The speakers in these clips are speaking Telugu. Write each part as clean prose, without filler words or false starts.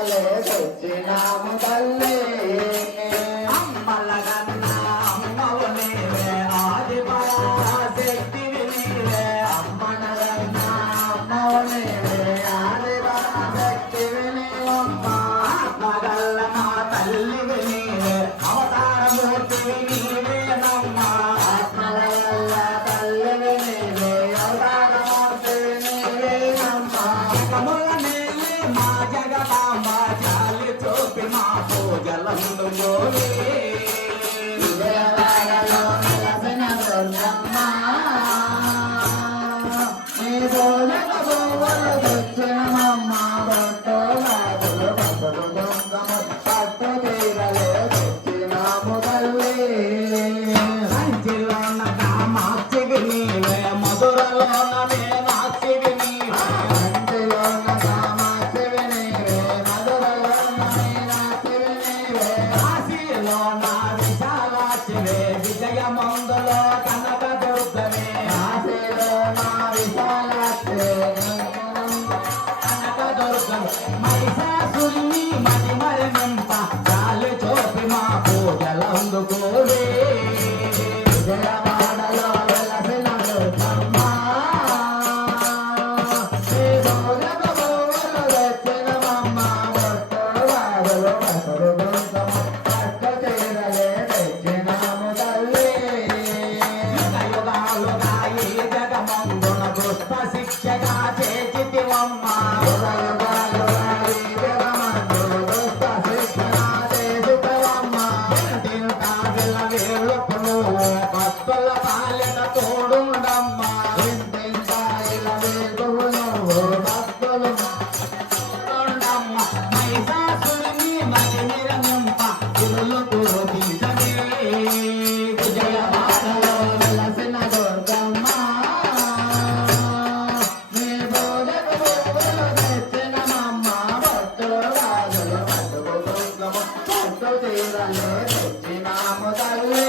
తీరలే తెచ్చినాము తల్లి అమ్మల కన్నా అమ్మవు నీవే ఆది పరాశక్తివి నీవే అమ్మన కన్నా అమ్మవు నీవే ఆది పరాశక్తివి నీవమ్మ ఆత్మగల్ల మా తల్లివి నీవే అవతారమూర్తివి నీవేనమ్మ ఆత్మల తల్లివి నీవే అవతారమూర్తివి నీవేనమ్మ కముల నీవే మా జగదాంబ జాలి చూపి మా పూజలందు గోవే విజయవాడలో వెలసిన దుర్గమ్మ నీ పూజక పువ్వులు తెచ్చినమమ్మ బొట్టు బాగులు పసుపు కుంకుమ పట్టు తీరలే తెచ్చినాము తల్లి కంచిలోన కామాక్షివి నీవే మధురలోన మీనాక్షివి నీవే కంచిలోన కామాక్షివి నీవే మధురలోన మీనాక్షివి నీవే కాశీలోన విశాలాక్షివే విజయమందులో కనక దుర్గమే కాశీలో మా విశాలాక్షి కనక దుర్గమే మహిషాసురుని మది మరినింప చాలు చూపి మా పూజలందుకోవే విజయవాడలో వెలసిన దుర్గమ్మ నీ పూజక పువ్వులు తెచ్చినమమ్మ బొట్టు బాగులు పసుపు కుంకుమ పట్టు తీరలే తెచ్చినాము తల్లి యుగాలుగా ఈ జగమందున దుష్ట శిక్షగా చేచితివమ్మ యుగయుగాలుగా ఈ జగమందు దుష్ట శిక్షణ చేసినవమ్మ తింటా విలవేలుపు నువ్వు భక్తుల పాలన తోడుండమ్మ ఇంటింటా ఇలా వెలుగు నువ్వు భక్తులు తోడుండమ్మ మహిషాసురుని మది నిరనింప ఇరులు కురుదీసమే విజయవాడలో వెలసిన దుర్గమ్మ నీ పూజకు పువ్వులు తెచ్చినమమ్మ బొట్టు గాజులు పసుపు కుంకుమ పట్టు తీరలే తెచ్చినాము తల్లి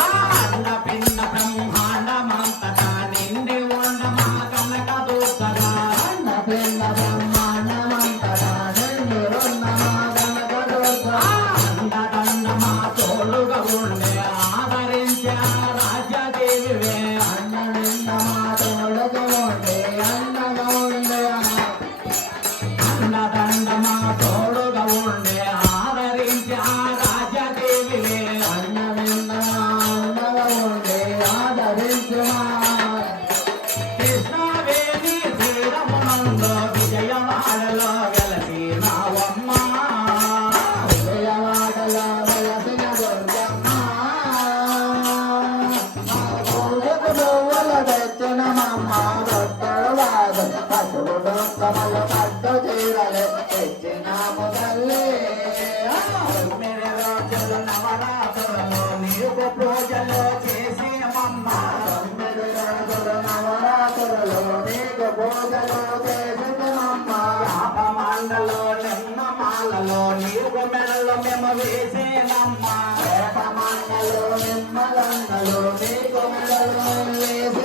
అండ పిండ బ్రహ్మాండమంతటా నిండి ఉండ మా కనక దుర్గగా అన్నపిండ బ్రహ్మాండమంతటా నిండున్న మా కనక దుర్గమ్మ అండదండ మా తోడుగా ఉండే ఆదరించే రాజ్యదేవివే అన్న నిన్న మా తోడుకు ఉండే అన్నగా ఉండే అండదండ మా తోడుగా ఉండే ఆదరించే రాజ్యదేవివే అన్న నిన్న మా అన్నగా ఉండే ఆదరించుమా కృష్ణవేణి శ్రీరమణంలో విజయవాడలో వెలసినావమ్మ విజయవాడలో వెలసిన దుర్గమ్మ మా పూజకు పువ్వులు తెచ్చినమమ్మ బొట్టు బాగు పసుపు కుంకుమలు పట్టు తీరలే తెచ్చినాము తల్లి తొమ్మిది రోజులు నవరాత్రులు నీకు పూజలు చేసినమమ్మ తొమ్మిది రోజులు నవరాత్రులు నీకు పూజలు చేసినమమ్మ పాపమాండలో నిమ్మమాలలో నీకు మెడలో మేము వేసేనమ్మ వేపమాండలు నిమ్మలంగలు నీకు మెడలు వేసి